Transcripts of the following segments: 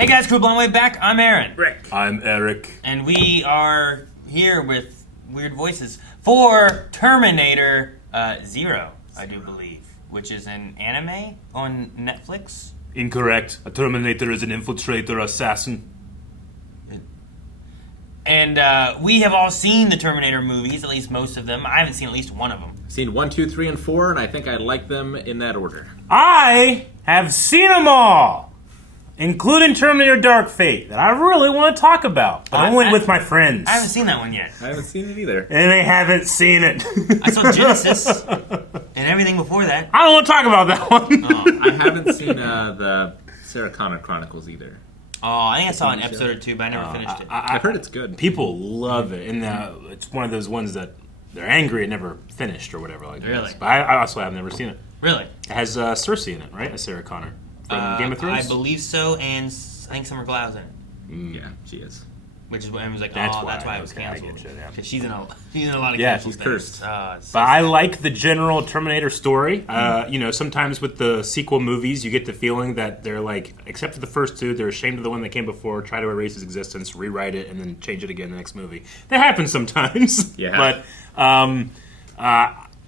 Hey guys, Crew Blind Wave back. I'm Aaron. Rick. I'm Eric. And we are here with weird voices for Terminator Zero, I do believe, which is an anime on Netflix. Incorrect. A Terminator is an infiltrator assassin. And we have all seen the Terminator movies, at least most of them. I haven't seen at least one of them. Seen 1, 2, 3, and 4, and I think I like them in that order. I have seen them all, including Terminator Dark Fate, that I really want to talk about, but I went with my friends. I haven't seen that one yet. I haven't seen it either. And they haven't seen it. I saw Genesis and everything before that. I don't want to talk about that one. Oh, I haven't seen the Sarah Connor Chronicles either. I think I saw an episode or two, but I never finished it. I've heard it's good. People love it, and it's one of those ones that they're angry it never finished or whatever like that. Really? But I also have never seen it. Really? It has Cersei in it, right? As Sarah Connor from Game of Thrones. I believe so, and I think Summer Glau's in it. Yeah, she is. Which is what I was like, That's that's why why, it was okay, I canceled. get you, yeah. Because she's in a lot of Yeah, canceled she's things. cursed. It's But I like the general Terminator story. Sometimes with the sequel movies, you get the feeling that they're like, except for the first two, they're ashamed of the one that came before, try to erase its existence, rewrite it, and then change it again in the next movie. That happens sometimes. Yeah. But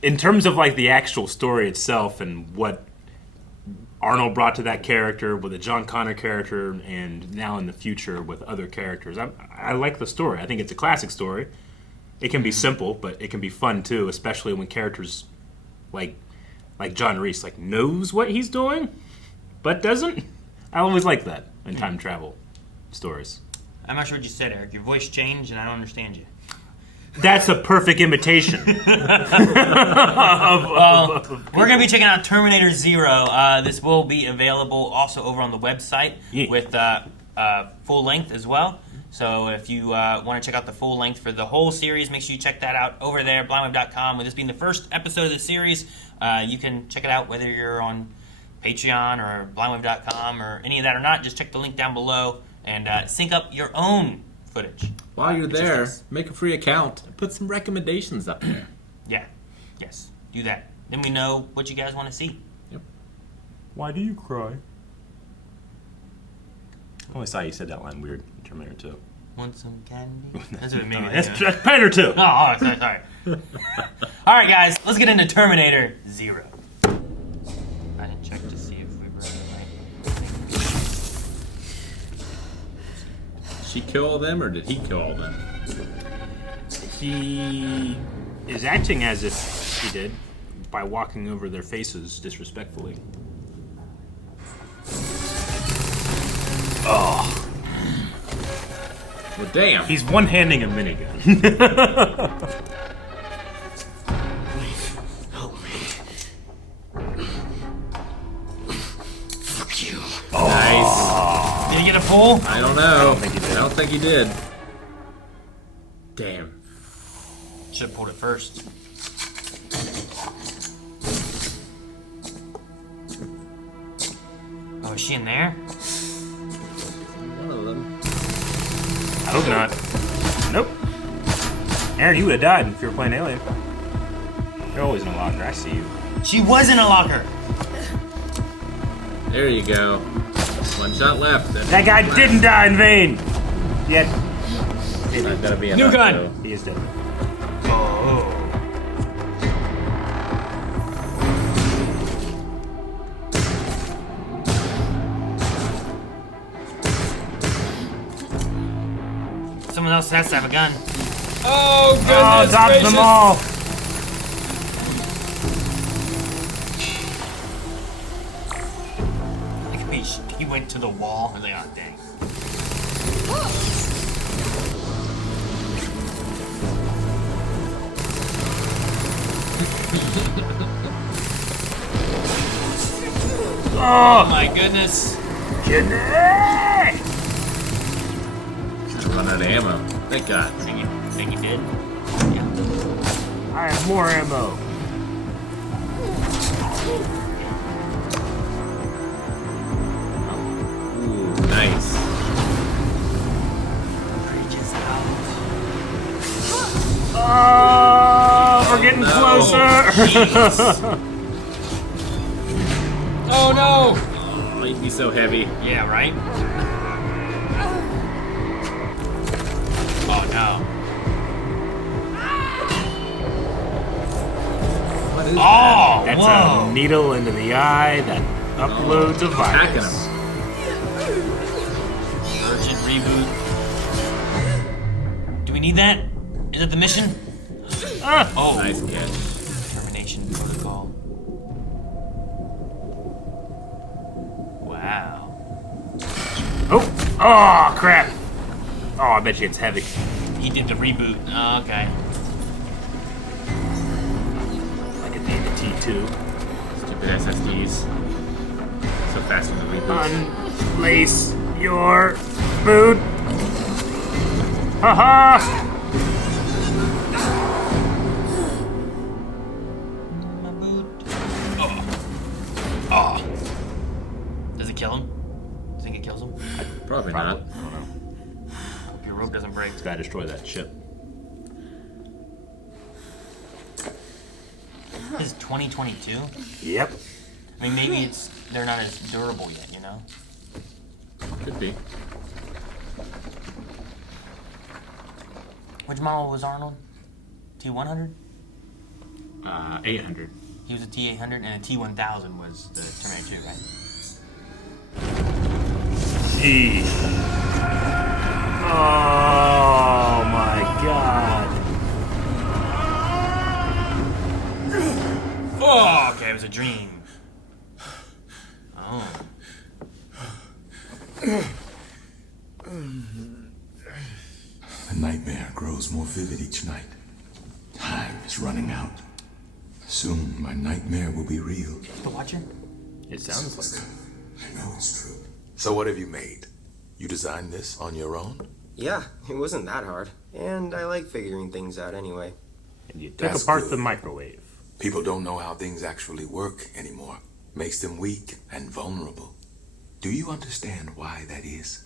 in terms of like the actual story itself and what Arnold brought to that character with the John Connor character, and now in the future with other characters, I like the story. I think it's a classic story. It can be simple, but it can be fun too, especially when characters like John Reese knows what he's doing, but doesn't. I always like that in time travel stories. I'm not sure what you said, Eric. Your voice changed, and I don't understand you. That's a perfect imitation. We're going to be checking out Terminator Zero. This will be available also over on the website with full length as well. So if you want to check out the full length for the whole series, make sure you check that out over there, blindwave.com. With this being the first episode of the series, you can check it out whether you're on Patreon or blindwave.com or any of that or not. Just check the link down below and sync up your own footage. While you're there, make a free account and put some recommendations up there. Yeah. Yes. Do that. Then we know what you guys want to see. Yep. Why do you cry? I always thought you said that line weird in Terminator 2. Want some candy? That's what it made me That's think of. Predator 2. Oh, all right, sorry. All right, guys, let's get into Terminator Zero. I didn't check to see if we were right. Did she kill all them, or did he kill all them? He is acting as if he did by walking over their faces disrespectfully. Oh. Well, damn. He's one-handing a minigun. Help me. Fuck you. Nice. Did he get a pull? I don't know. I don't think he did. Damn. Should have pulled it first. Oh, is she in there? One of them. I hope not. Nope. Aaron, you would have died if you were playing Alien. You're always in a locker. I see you. She was in a locker. There you go. One shot left. That guy didn't die in vain. Yet. That'll be New enough, gun. though. He is dead. Oh. Someone else has to have a gun. Oh, goodness Oh, top gracious. them all. He went to the wall. And they are dang. Oh my goodness. Kitten! Run out of ammo. Thank God. Think he did? Yeah. I have more ammo. Ooh, nice. Reaches out. Oh, we're getting no. closer. Oh no! Oh, he'd be so heavy. Yeah, right? needle into the eye that uploads a Attacking virus. him. Urgent reboot. Do we need that? Is that the mission? Oh, Nice catch. termination protocol. Wow. Oh, crap. Oh, I bet you it's heavy. He did the reboot. Oh, okay. Like it did the T2. Stupid SSDs. So fast in the reboots. Unlace your boot. Haha! My boot. Oh. Does it kill him? Do you think it kills him? Probably not. I don't know. Hope your rope doesn't break. It's gotta destroy that ship. This is 2022. Yep. I mean, maybe they're not as durable yet, you know? Could be. Which model was Arnold? T100? 800. He was a T800, and a T1000 was the Terminator 2, right? Gee. Oh my god. Oh, okay, it was a dream. Oh. The nightmare grows more vivid each night. Time is running out. Soon my nightmare will be real. The Watcher? It sounds like it. I know it's true. So what have you made? You designed this on your own? Yeah, it wasn't that hard. And I like figuring things out anyway. And you took That's apart good. the microwave. People don't know how things actually work anymore. Makes them weak and vulnerable. Do you understand why that is?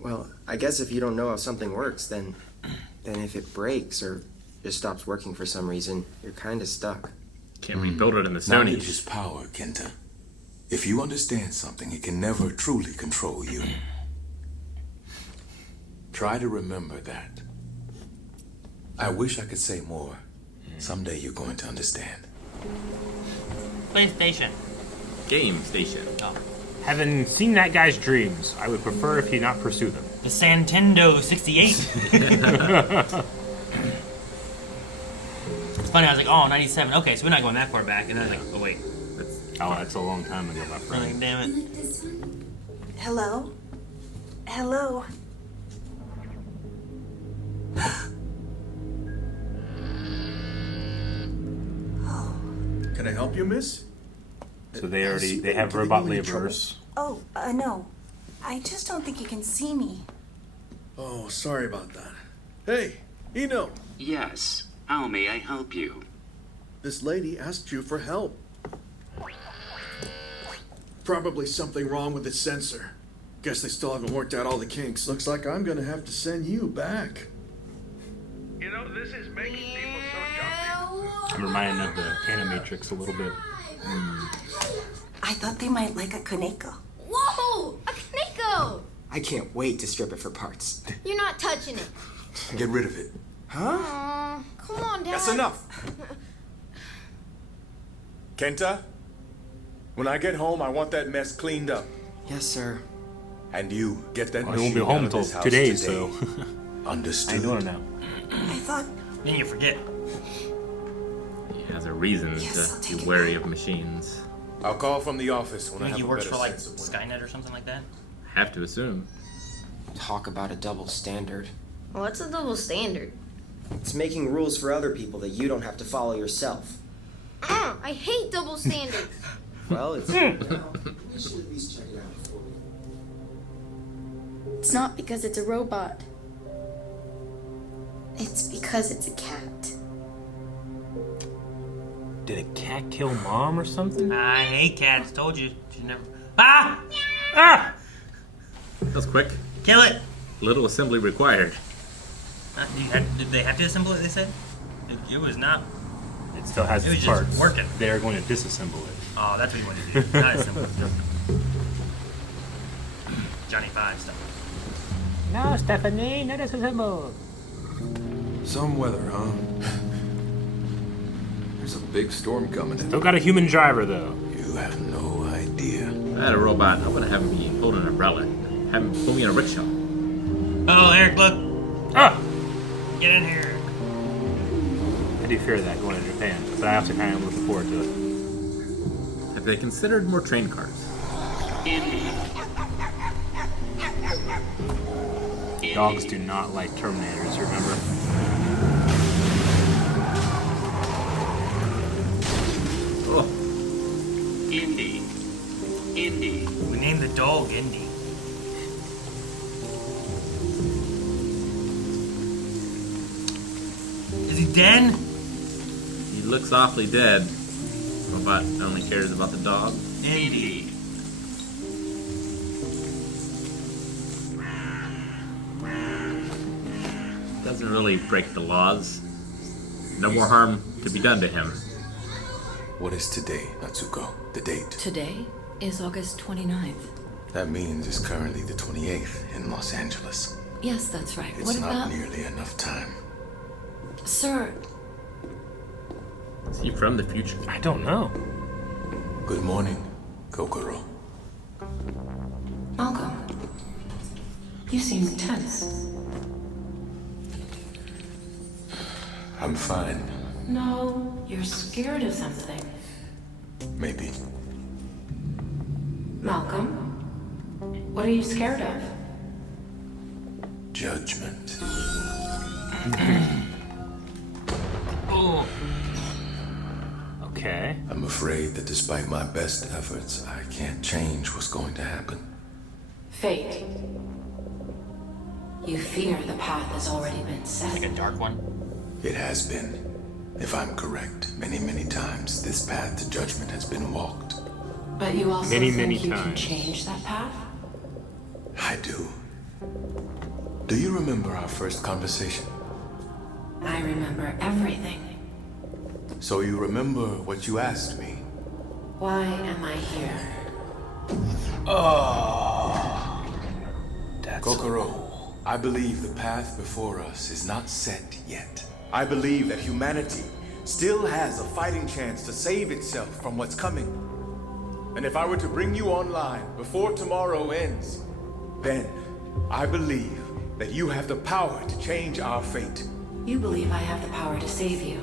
Well, I guess if you don't know how something works, then if it breaks or just stops working for some reason, you're kind of stuck. Can't rebuild it in the Stone Knowledge Age. is power, Kenta. If you understand something, it can never truly control you. Try to remember that. I wish I could say more. Someday you're going to understand. PlayStation. Game Station. Oh. Having seen that guy's dreams, I would prefer if he not pursue them. The Santendo 68. It's funny, I was like, oh, 97. Okay, so we're not going that far back. And then I was like, oh, wait. That's a long time ago, my I'm friend. like, damn it. This one? Hello? Hello? Can I help you, miss? So they have robot laborers. Oh, no. I just don't think you can see me. Oh, sorry about that. Hey, Eno, Yes. How may I help you? this lady asked you for help. Probably something wrong with its sensor. Guess they still haven't worked out all the kinks. Looks like I'm gonna have to send you back. You know, this is making people so jumpy. I'm reminded of the Animatrix a little bit. I thought they might like a Kaneko. Whoa! A Kaneko! I can't wait to strip it for parts. You're not touching it. Get rid of it. Huh? Aw, come on, Dad. That's enough. Kenta, when I get home, I want that mess cleaned up. Yes, sir. And you, get that I machine won't be out home of until this house today, today. so Understood. I know it now. I thought, Then you forget. He has a reason Yes, I'll to take be it wary back. of machines. I'll call from the office when I Think have he a works better for, like, sense of when. Skynet or something like that? Have to assume. Talk about a double standard. What's a double standard? It's making rules for other people that you don't have to follow yourself. I hate double standards. Well, it's... It's not because it's a robot. It's because it's a cat. Did a cat kill mom or something? I hate cats. Told you. Should never. Ah! Ah! That was quick. Kill it! Little assembly required. Did they have to assemble it, they said? It was not. It still has It was its just parts. working. They're going to disassemble it. Oh, that's what you wanted to do. Not assemble it. Johnny Five stuff. No, Stephanie, not disassemble. Some weather, huh? There's a big storm coming in. Still got a human driver, though. You have no idea. If I had a robot, I wouldn't have him be holding an umbrella. Have him pull me in a rickshaw. Oh, Eric, look. Ah! Get in here. I do fear that going to Japan, but I also kind of looking forward to it. Have they considered more train cars? Dogs do not like Terminators, remember? Oh. Indy. We named the dog Indy. Is he dead? He looks awfully dead. Robot only cares about the dog. Indy. Doesn't really break the laws. No more harm to be done to him. What is today, Natsuko? The date? Today is August 29th. That means it's currently the 28th in Los Angeles. Yes, that's right. It's What not about... nearly enough time. Sir, Is he from the future? I don't know. Good morning, Kokoro. Malcom, you seem tense. I'm fine. No, you're scared of something. Maybe. Malcolm, what are you scared of? Judgment. Oh. Okay. I'm afraid that despite my best efforts, I can't change what's going to happen. Fate. You fear the path has already been set. Like a dark one? It has been. If I'm correct, many, many times this path to judgment has been walked. But you also Many, think many you can times. change that path? I do. Do you remember our first conversation? I remember everything. So you remember what you asked me? Why am I here? Kokoro, I believe the path before us is not set yet. I believe that humanity still has a fighting chance to save itself from what's coming. And if I were to bring you online before tomorrow ends, then I believe that you have the power to change our fate. You believe I have the power to save you.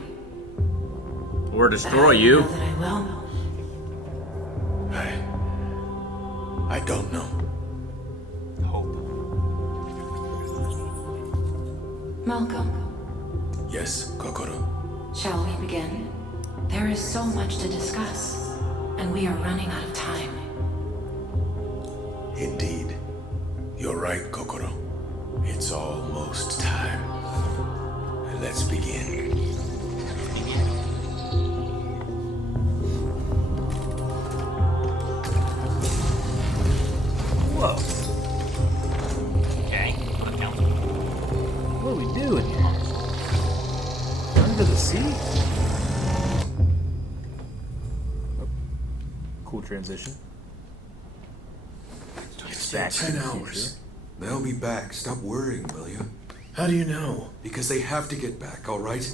Or But destroy I don't you. know that I will. I don't know. Hope. Malcolm, Yes, Kokoro. shall we begin? There is so much to discuss, and we are running out of time. Indeed. You're right, Kokoro. It's almost time. Let's begin. Whoa. Okay. Okay. What are we doing here? Under the sea? Oh. Cool transition. It's Back been to 10 the hours. future. They'll be back. Stop worrying, will you? How do you know? Because they have to get back, all right?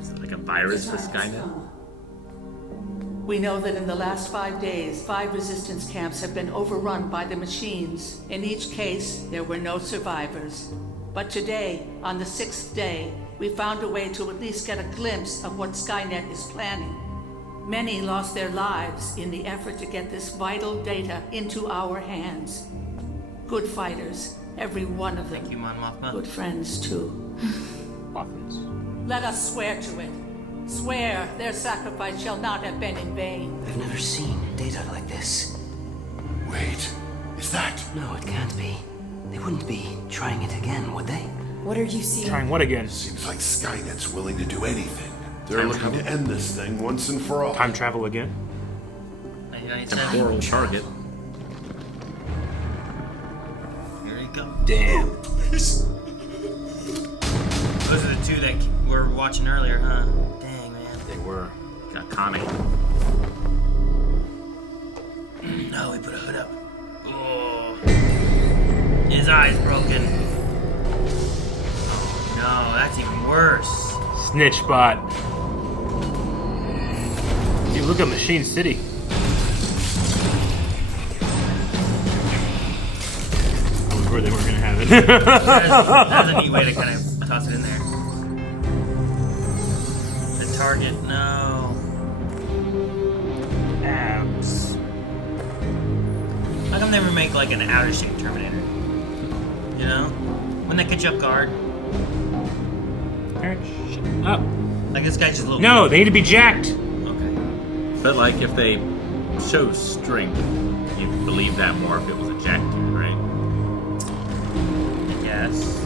Is it like a virus for Skynet? We know that in the last 5 days, 5 resistance camps have been overrun by the machines. In each case, there were no survivors. But today, on the 6th day, we found a way to at least get a glimpse of what Skynet is planning. Many lost their lives in the effort to get this vital data into our hands. Good fighters, every one of them. Thank you, Mon Mothma. Good friends, too. Muffins. Let us swear to it. Swear their sacrifice shall not have been in vain. I've never seen data like this. Wait, is that? No, it can't be. They wouldn't be trying it again, would they? What are you seeing? Trying what again? Seems like Skynet's willing to do anything. They're Time looking travel? to end this thing once and for all. Time travel again? 1997. Temporal target. Here you go. Damn. Those are the two that we were watching earlier, huh? Dang, man. They were. Got Connie. No, we put a hood up. Oh. His eye's broken. Oh no, that's even worse. Snitch bot. Dude, look at Machine City. I was worried they weren't gonna have it. That was a neat way to kind of toss it in there. The target, no. Abs. How come they never make like an outer shape Terminator? You know? Wouldn't that catch you off guard? Shut up. Like this guy's just a little. No, they need to be jacked. Okay. But like if they show strength, you'd believe that more if it was a jack dude, right? Yes.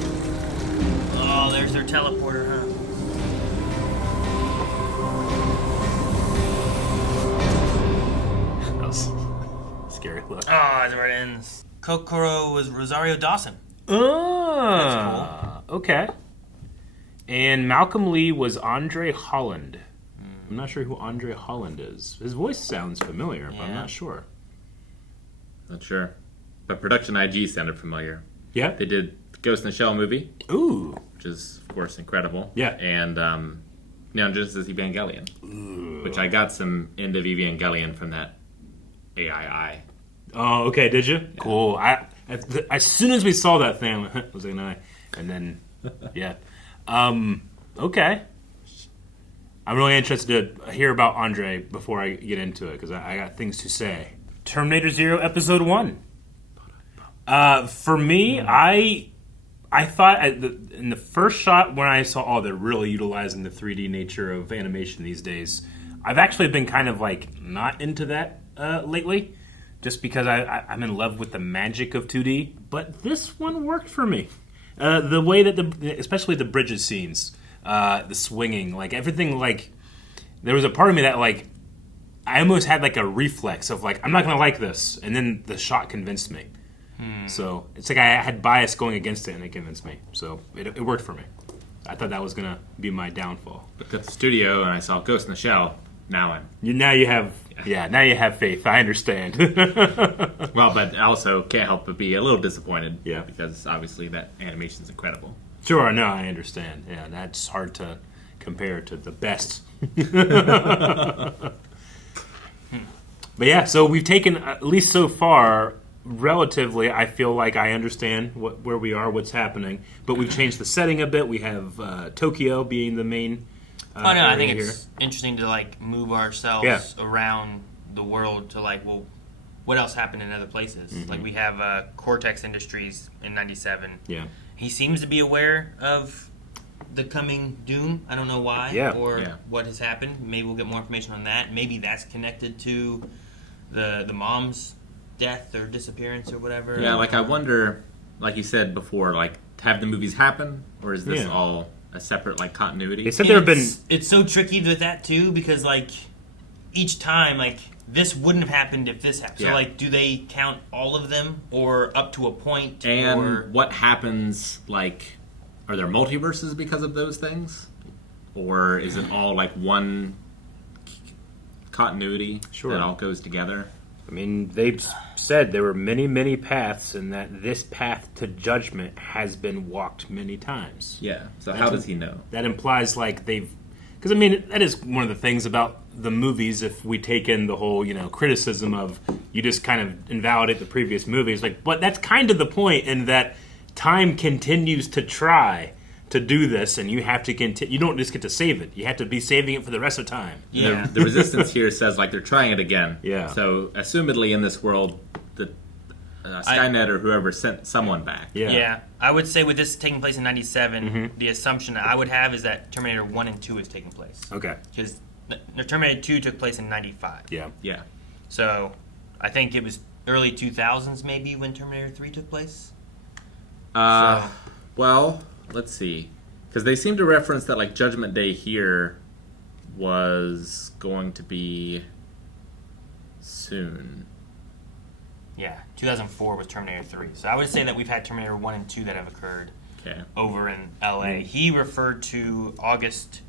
Oh, there's their teleporter, huh? That was a scary look. Oh, that's where it ends. Kokoro was Rosario Dawson. Oh, That's cool. Okay. And Malcolm Lee was Andre Holland. I'm not sure who Andre Holland is. His voice sounds familiar, but I'm not sure. Not sure. But Production IG sounded familiar. Yeah? They did the Ghost in the Shell movie. Ooh. Which is, of course, incredible. Yeah. And Neon Genesis Evangelion. Ooh. Which I got some end of Evangelion from that AII. Oh, okay. Did you? Yeah. Cool. As soon as we saw that thing, I was like, no. And then, yeah. Okay. I'm really interested to hear about Andre before I get into it, because I got things to say. Terminator Zero Episode 1. For me, I thought in the first shot when I saw, they're really utilizing the 3D nature of animation these days. I've actually been kind of like not into that lately, just because I'm in love with the magic of 2D. But this one worked for me. The way that especially the bridges scenes, the swinging, like everything, like there was a part of me that like I almost had like a reflex of like I'm not gonna like this, and then the shot convinced me. So it's like I had bias going against it, and it convinced me. So it worked for me. I thought that was gonna be my downfall. Looked at the studio and I saw Ghost in the Shell. Now now you have faith. I understand. Well, but I also can't help but be a little disappointed. Yeah, because obviously that animation's incredible. Sure, no, I understand. Yeah, that's hard to compare to the best. But yeah, so we've taken, at least so far, relatively, I feel like I understand where we are, what's happening. But we've changed the setting a bit. We have Tokyo being the main. I think it's interesting to like move ourselves around the world to like, well, what else happened in other places? Mm-hmm. Like we have Cortex Industries in '97. Yeah, he seems to be aware of the coming doom. I don't know why what has happened. Maybe we'll get more information on that. Maybe that's connected to the mom's death or disappearance or whatever. Yeah, like I wonder, like you said before, like have the movies happen, or is this all a separate like continuity? They said there have been. It's so tricky with that too, because like each time, like this wouldn't have happened if this happened. Yeah. So like, do they count all of them, or up to a point? And what happens? Like, are there multiverses because of those things, or is it all like one continuity that all goes together? I mean, they've said there were many, many paths, and that this path to judgment has been walked many times. Yeah, so how does he know? That implies, like, they've... Because, I mean, that is one of the things about the movies, if we take in the whole, criticism of you just kind of invalidate the previous movies. Like, but that's kind of the point, in that time continues to try to do this, and you have to continue. You don't just get to save it. You have to be saving it for the rest of time. Yeah. The Resistance here says like they're trying it again. Yeah. So assumedly in this world, the Skynet or whoever sent someone back. Yeah. Yeah. I would say with this taking place in '97, the assumption that I would have is that Terminator 1 and 2 is taking place. Okay. Because Terminator 2 took place in '95. Yeah. Yeah. So I think it was early 2000s maybe when Terminator 3 took place. Well, let's see. Because they seem to reference that like Judgment Day here was going to be soon. Yeah, 2004 was Terminator 3. So I would say that we've had Terminator 1 and 2 that have occurred over in LA. He referred to August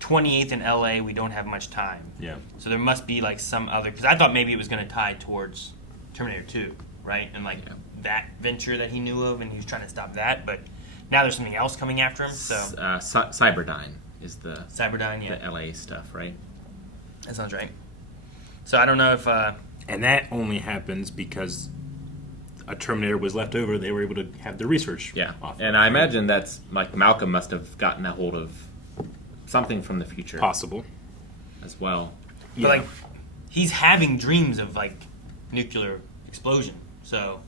28th in LA. We don't have much time. Yeah. So there must be like some other... Because I thought maybe it was going to tie towards Terminator 2, right? And like that venture that he knew of, and he was trying to stop that. But now there's something else coming after him. So Cyberdyne is the Cyberdyne, yeah, the LA stuff, right? That sounds right. So I don't know if and that only happens because a Terminator was left over. They were able to have the research. Yeah, off and I imagine that's like Malcom must have gotten a hold of something from the future, possible, as well. But like, he's having dreams of like nuclear explosion. So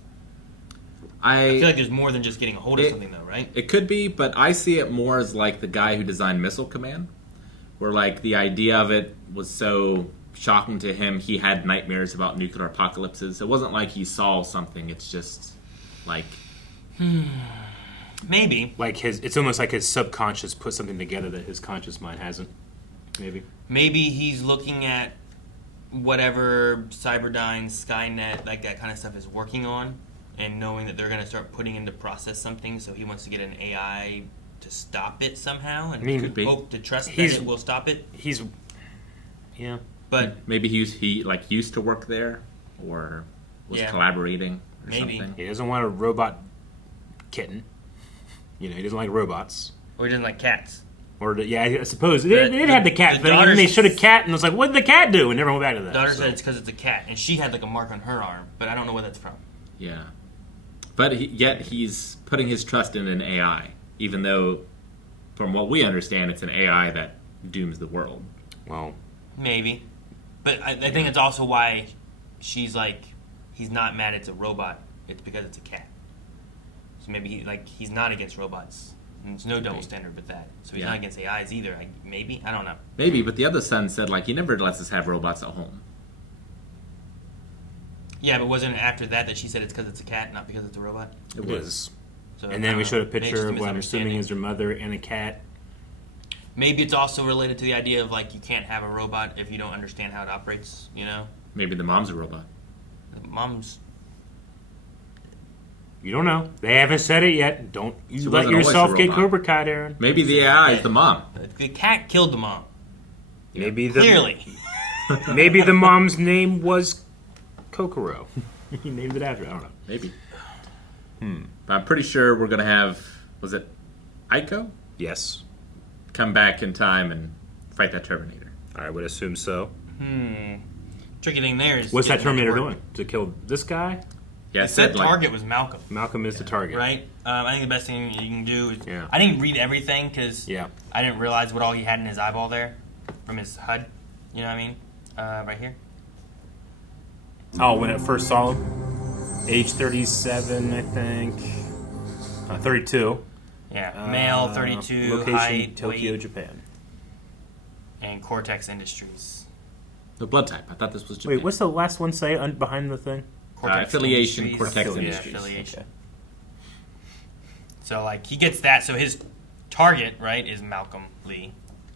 I feel like there's more than just getting a hold of something, though, right? It could be, but I see it more as like the guy who designed Missile Command, where like the idea of it was so shocking to him, he had nightmares about nuclear apocalypses. It wasn't like he saw something. It's just like maybe like it's almost like his subconscious put something together that his conscious mind hasn't. Maybe he's looking at whatever Cyberdyne, Skynet, like that kind of stuff is working on, and knowing that they're going to start putting into process something, so he wants to get an AI to stop it somehow, and hope to trust that it will stop it. But maybe he like used to work there, or was collaborating, or something. He doesn't want a robot kitten. He doesn't like robots. Or he doesn't like cats. Or I suppose they had the cat thing, and they showed a cat, and it was like, what did the cat do? And never went back to that. The daughter said it's because it's a cat, and she had like a mark on her arm, but I don't know where that's from. Yeah, but yet he's putting his trust in an AI, even though, from what we understand, it's an AI that dooms the world. Well, maybe, but I think it's also why she's like, he's not mad it's a robot. It's because it's a cat. So maybe he's not against robots. And there's no double standard with that. So he's not against AIs either. Maybe? I don't know. Maybe, but the other son said, like, he never lets us have robots at home. Yeah, but wasn't it after that she said it's because it's a cat, not because it's a robot? It was. So, and then we showed a picture of what I'm assuming is her mother and a cat. Maybe it's also related to the idea of, like, you can't have a robot if you don't understand how it operates, Maybe the mom's a robot. The mom's... You don't know. They haven't said it yet. Don't you let yourself get Cobra Kai, Aaron. Maybe the AI is the mom. The cat killed the mom. Clearly. Maybe the mom's name was Kokoro. He named it after. I don't know. Maybe. But I'm pretty sure we're going to have, was it Aiko? Yes. Come back in time and fight that Terminator. I would assume so. Tricky thing there is... What's that Terminator doing? To kill this guy? Yeah, it said target was Malcom. Malcom is the target. Right? I think the best thing you can do is... Yeah. I didn't read everything because I didn't realize what all he had in his eyeball there from his HUD. You know what I mean? Right here. Oh, when it first saw him? Age 37, I think. 32. Yeah, male, 32, location, height, Tokyo, weight, Japan. And Cortex Industries. The blood type. I thought this was Japan. Wait, what's the last one say behind the thing? Affiliation, Cortex Industries. Affiliation. Okay. So, like, he gets that. So his target, right, is Malcolm Lee.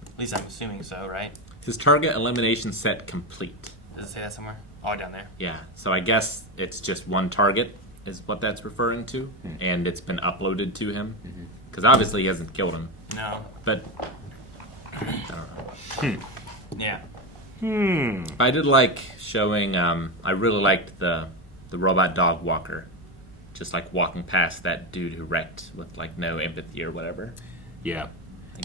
At least I'm assuming so, right? His target elimination set complete. Does it say that somewhere? Oh, down there. Yeah. So I guess it's just one target is what that's referring to. And it's been uploaded to him. Because obviously he hasn't killed him. No. But, I don't know. Yeah. I did like showing, I really liked the robot dog walker. Just like walking past that dude who wrecked with like no empathy or whatever. Yeah.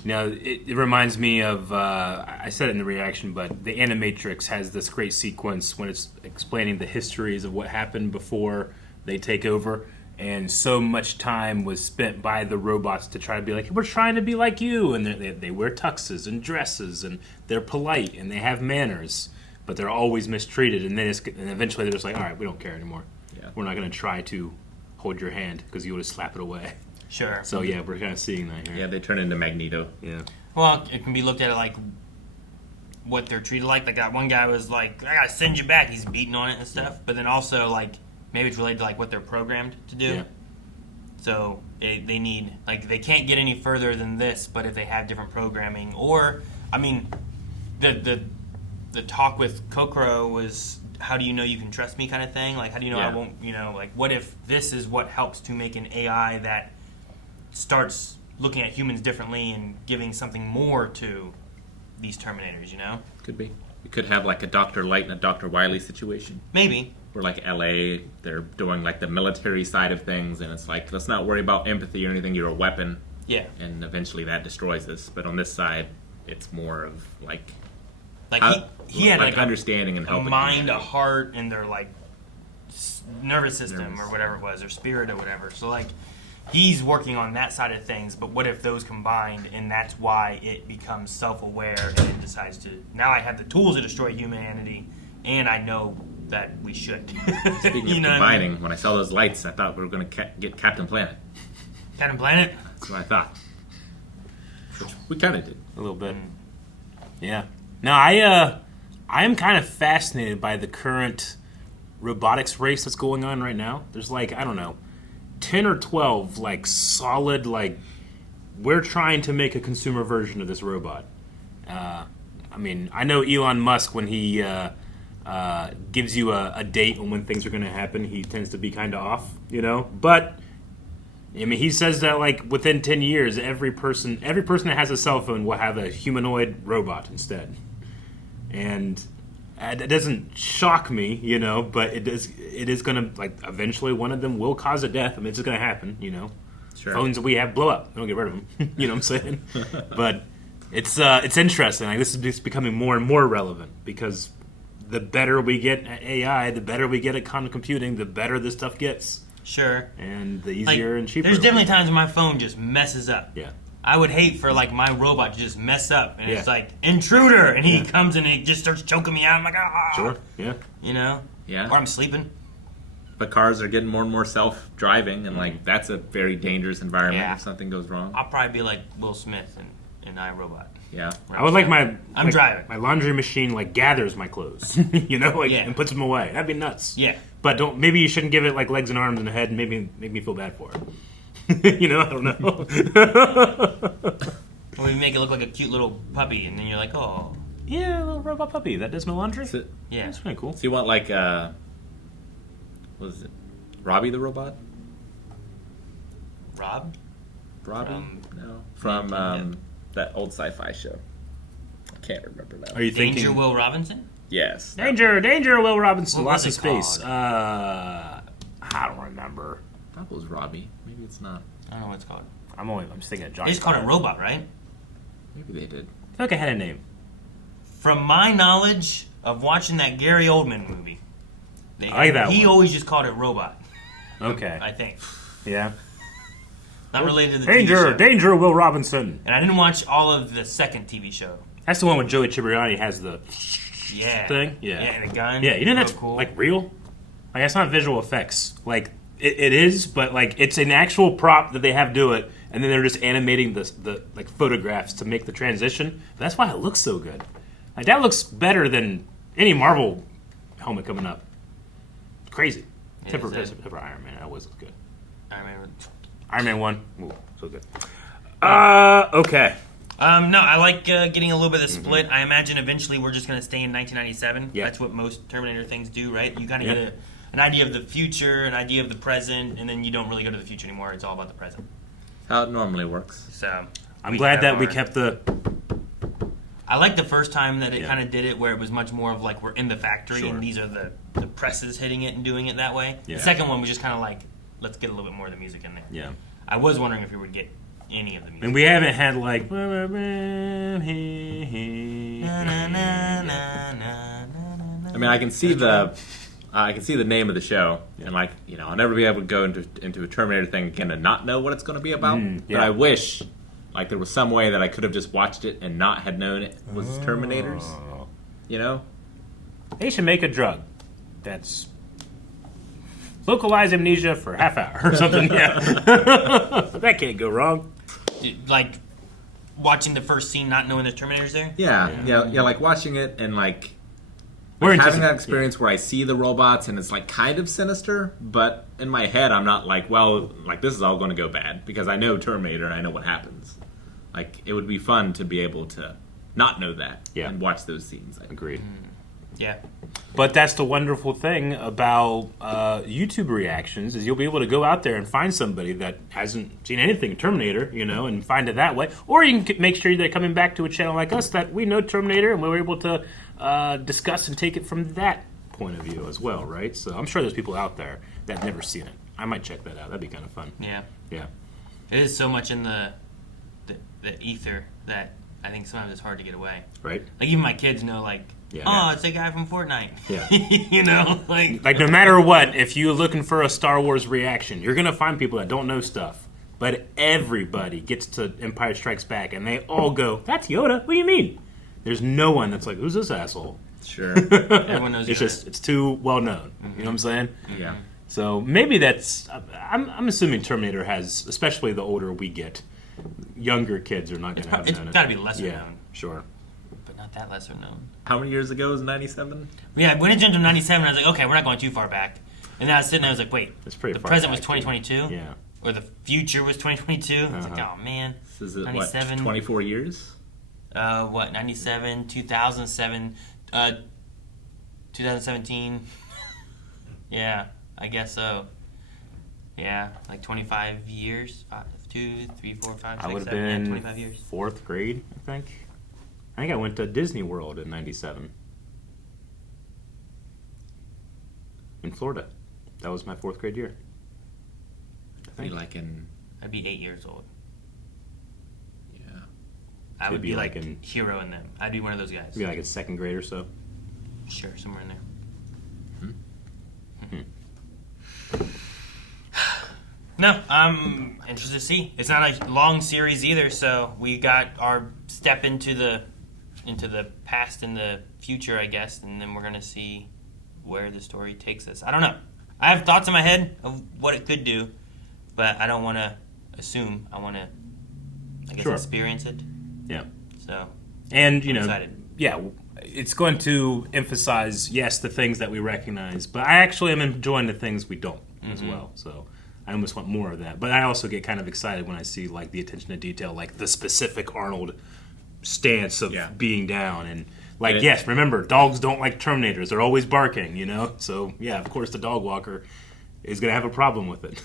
Now, it reminds me of, I said it in the reaction, but the Animatrix has this great sequence when it's explaining the histories of what happened before they take over. And so much time was spent by the robots to try to be like, we're trying to be like you. And they wear tuxes and dresses, and they're polite, and they have manners. But they're always mistreated. And then eventually they're just like, all right, we don't care anymore. Yeah. We're not going to try to hold your hand because you would just slap it away. Sure. So, yeah, we're kind of seeing that here. Yeah, they turn into Magneto. Yeah. Well, it can be looked at like what they're treated like. Like that one guy was like, I got to send you back. He's beating on it and stuff. Yeah. But then also, like, maybe it's related to like what they're programmed to do. Yeah. So they need, like, they can't get any further than this, but if they have different programming, or, I mean, the talk with Kokoro was, how do you know you can trust me kind of thing? Like, how do you know I won't, like, what if this is what helps to make an AI that starts looking at humans differently and giving something more to these Terminators, Could be. You could have like a Dr. Light and a Dr. Wily situation. Maybe. Where like LA, they're doing like the military side of things, and it's like, let's not worry about empathy or anything, you're a weapon. Yeah. And eventually that destroys us. But on this side, it's more of like he had like understanding and a helping. mind, a heart, and their like nervous system or whatever it was, or spirit or whatever. So like he's working on that side of things. But what if those combined, and that's why it becomes self-aware and it decides to, now I have the tools to destroy humanity, and I know that we should. Speaking of combining, when I saw those lights, I thought we were going to get Captain Planet. Captain Planet? That's what I thought. Which we kind of did. A little bit. Yeah. No, I am kind of fascinated by the current robotics race that's going on right now. There's like, I don't know, 10 or 12 like solid, like, we're trying to make a consumer version of this robot. I mean, I know Elon Musk, when he gives you a date on when things are going to happen, he tends to be kind of off, you know? But, I mean, he says that, like, within 10 years, every person that has a cell phone will have a humanoid robot instead. And it doesn't shock me, you know, but it is going to, like, eventually one of them will cause a death. I mean, it's just going to happen, you know? Sure. Phones that we have blow up. Don't get rid of them. You know what I'm saying? But it's interesting. Like, this is becoming more and more relevant because the better we get at AI, the better we get at quantum computing, the better this stuff gets. Sure. And the easier and cheaper. There's definitely times when my phone just messes up. Yeah. I would hate for like my robot to just mess up, and it's like intruder, and he comes and he just starts choking me out. I'm like, ah. Sure. Yeah. You know. Yeah. Or I'm sleeping. But cars are getting more and more self-driving, and like that's a very dangerous environment if something goes wrong. I'll probably be like Will Smith in iRobot. Yeah. I would like my driving. My laundry machine like gathers my clothes, you know, like and puts them away. That'd be nuts. Yeah. But maybe you shouldn't give it like legs and arms and a head, and maybe make me feel bad for it. You know, I don't know. Or we make it look like a cute little puppy, and then you're like, oh. Yeah, a little robot puppy that does my laundry. Yeah. That's pretty cool. So you want like what is it? Robbie the robot? Rob? Robbie? No. From that old sci-fi show. I can't remember now. Are you thinking Danger Will Robinson? Yes. Danger, Will Robinson, What Lost in was it Space. called? I don't remember. I thought it was Robbie. Maybe it's not. I don't know what it's called. I'm just thinking of Johnny. They just called it Robot, right? Maybe they did. I feel like I had a name. From my knowledge of watching that Gary Oldman movie, I like that he one. always just called it Robot. Okay. I think. Yeah. Not related to the TV show. Danger, Will Robinson. And I didn't watch all of the second TV show. That's the one with Joey Tribbiani has the thing. Yeah. Yeah, and a gun. Yeah, you know that's cool. like real. Like that's not visual effects. Like it is, but like it's an actual prop that they have do it, and then they're just animating the like photographs to make the transition. That's why it looks so good. Like that looks better than any Marvel helmet coming up. It's crazy. Except for Iron Man, that always looks good. Iron Man 1, ooh, so good. Okay. No, I like getting a little bit of the split. I imagine eventually we're just going to stay in 1997. Yeah. That's what most Terminator things do, right? You kind of get an idea of the future, an idea of the present, and then you don't really go to the future anymore. It's all about the present. How it normally works. So I'm glad that we kept the... I like the first time that it kind of did it where it was much more of like we're in the factory and these are the presses hitting it and doing it that way. Yeah. The second one was just kind of like, let's get a little bit more of the music in there. Yeah. I was wondering if we would get any of the music. And we haven't had like... I mean, I can see the name of the show, and like I'll never be able to go into a Terminator thing again and not know what it's going to be about. But I wish like there was some way that I could have just watched it and not had known it was Terminators. You know, they should make a drug that's localized amnesia for half hour or something. Yeah, that can't go wrong. Like watching the first scene, not knowing the Terminator's there. Yeah. Like watching it and like having that experience where I see the robots and it's like kind of sinister, but in my head I'm not like, well, like this is all going to go bad because I know Terminator and I know what happens. Like it would be fun to be able to not know that and watch those scenes. Agreed. Yeah. But that's the wonderful thing about YouTube reactions is you'll be able to go out there and find somebody that hasn't seen anything Terminator, you know, and find it that way. Or you can make sure they're coming back to a channel like us that we know Terminator and we're able to discuss and take it from that point of view as well, right? So I'm sure there's people out there that have never seen it. I might check that out. That'd be kind of fun. Yeah. Yeah. It is so much in the ether that I think sometimes it's hard to get away. Right. Like even my kids know, like, it's a guy from Fortnite. Yeah. You know, like no matter what, if you're looking for a Star Wars reaction, you're gonna find people that don't know stuff. But everybody gets to Empire Strikes Back, and they all go, "That's Yoda. What do you mean?" There's no one that's like, "Who's this asshole?" Sure. Everyone knows. It's Yoda. it's too well known. Mm-hmm. You know what I'm saying? Yeah. So maybe that's. I'm assuming Terminator has, especially the older we get, younger kids are not going to have known it. It's got to be lesser known. Sure. But not that lesser known. How many years ago was 97? Yeah, when it jumped to 97, I was like, okay, we're not going too far back. And then I was sitting there, I was like, wait, It's pretty the far present back, was 2022? Yeah. Or the future was 2022? I was like, oh, man. This is it, 97. what, 24 years? 97, 2007, 2017. Yeah, I guess so. Yeah, like 25 years. 2, 3, 4, 5, 6, I would have 7, yeah, been 25 years. 4th grade, I think. I think I went to Disney World in 97. In Florida. That was my 4th grade year. I think. I'd be 8 years old. Yeah. I would be be like like in- hero in them. I'd be one of those guys. Maybe like in 2nd grade or so. Sure, somewhere in there. No, I'm interested to see. It's not a long series either, so we got our step into the past and the future, I guess, and then we're gonna see where the story takes us. I don't know. I have thoughts in my head of what it could do, but I don't want to assume. I want to, I guess, Sure. experience it. Yeah. So, And, you I'm know, excited. yeah, it's going to emphasize, yes, the things that we recognize, but I actually am enjoying the things we don't as well. So I almost want more of that. But I also get kind of excited when I see, like, the attention to detail, like the specific Arnold stance of being down. And, like, yes, remember, dogs don't like Terminators. They're always barking, you know? So, yeah, of course, the dog walker is going to have a problem with it.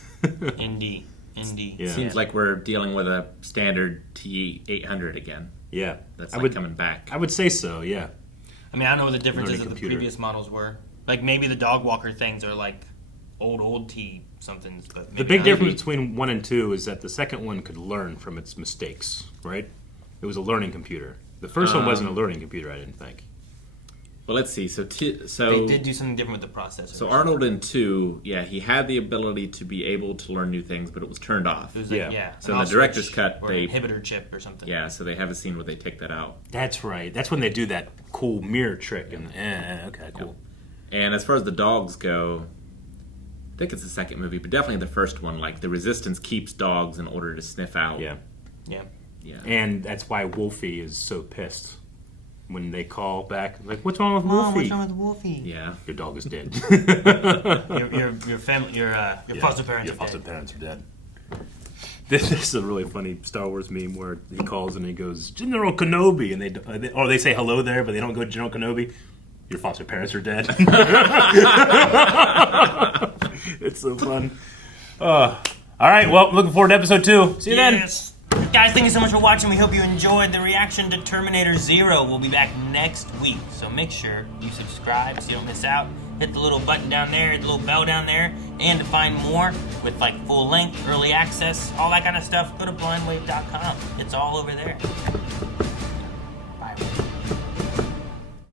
Indy. Yeah. Seems like we're dealing with a standard T800 again. Yeah. That's like coming back. I would say so, yeah. I mean, I don't know what the differences Learning of the computer. previous models were. Like, maybe the dog walker things are like old T somethings, but maybe The big not. difference between 1 and 2 is that the second one could learn from its mistakes, right? It was a learning computer. The first one wasn't a learning computer, I didn't think. Well, let's see. So They did do something different with the processor. So Arnold in 2, he had the ability to be able to learn new things, but it was turned off. It was like, So an in off the director's switch cut, or they an inhibitor chip or something. Yeah, so they have a scene where they take that out. That's right. That's when they do that cool mirror trick. And okay, cool. And as far as the dogs go, I think it's the second movie, but definitely the first one. Like the Resistance keeps dogs in order to sniff out. Yeah. Yeah. And that's why Wolfie is so pissed when they call back. Like, what's wrong with Mom, Wolfie? what's wrong with Wolfie? Yeah. Your dog is dead. your family, your foster parents. Your are foster dead. parents are dead. This is a really funny Star Wars meme where he calls and he goes, General Kenobi, and they say hello there, but they don't go General Kenobi. Your foster parents are dead. It's so fun. All right, well, looking forward to episode 2. See you then. Guys, thank you so much for watching. We hope you enjoyed the reaction to Terminator Zero. We'll be back next week, so make sure you subscribe so you don't miss out. Hit the little button down there, hit the little bell down there, and to find more with like full length, early access, all that kind of stuff, go to blindwave.com. It's all over there.